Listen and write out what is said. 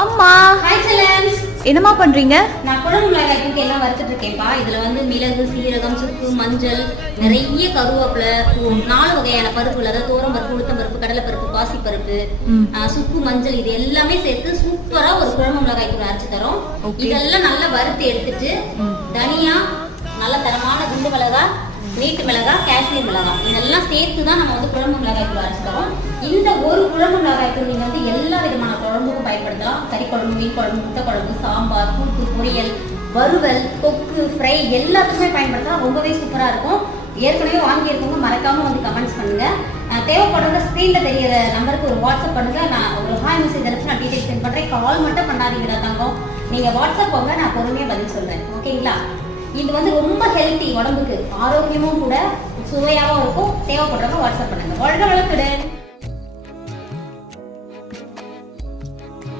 அம்மா ஹாய் செலம்ஸ், என்னமா பண்றீங்க? நான் குழம்பு மிளகாய் தூக்கி எல்லாம் வறுத்துட்டு இருக்கேன்ப்பா. இதுல வந்து மிளகு, சீரகம், சுக்கு, மஞ்சள், நிறைய கருவேப்பிலை, 4 வகையான பருப்புகள், அதாவது தோரம் பருப்பு, உளுத்தம் பருப்பு, கடலை பருப்பு, பாசி பருப்பு, சுக்கு, மஞ்சள், இது எல்லாமே சேர்த்து சூப்பரா ஒரு குழம்பு மிளகாய் தூள் அரைச்சு தரோம். இதெல்லாம் நல்லா வறுத்து எடுத்துட்டு தனியா நல்ல தரமான குண்டு மிளகாய், நீட்டு மிளகாய், காஷ்மீர் மிளகாய், இதெல்லாம் சேர்த்து தான் நம்ம வந்து குழம்பு மிளகாய் தூள் அரைச்சு தரோம். இந்த ஒரு குழம்பு மிளகாய் தூள் நீங்க வந்து எல்லா விதமான குழம்புக்கும் பயன்படுத்தலாம். கறி குழம்பு, மீன் குழம்பு, முட்டை குழம்பு, சாம்பார், கூட்டு, பொரியல், வறுவல், தொக்கு, ஃப்ரை எல்லாத்துக்குமே பயன்படுத்தலாம். ரொம்பவே சூப்பரா இருக்கும். ஏற்கனவே வாங்கியிருக்கவங்க மறக்காம வந்து கமெண்ட்ஸ் பண்ணுங்க. தேவைப்படுற ஸ்க்ரீன்ல தெரியற நம்பருக்கு ஒரு வாட்ஸ்அப் பண்ணுங்க. நான் ஒரு ஹாய் மெசேஜ் அனுப்பி நான் டீடைல்ஸ் சென்ட் பண்றேன். கால் மட்டும் பண்ணாதீங்க தங்கம். நீங்க வாட்ஸ்அப் போங்க, நான் பொறுமையா பதில் சொல்றேன். ஓகேங்களா? இது வந்து ரொம்ப ஹெல்த்தி, உடம்புக்கு ஆரோக்கியமும் கூட, சுவையாகவும் இருக்கும். தேவைப்படுறவங்க வாட்ஸ்அப் பண்ணுங்க. வாழ்க வளத்துடன்.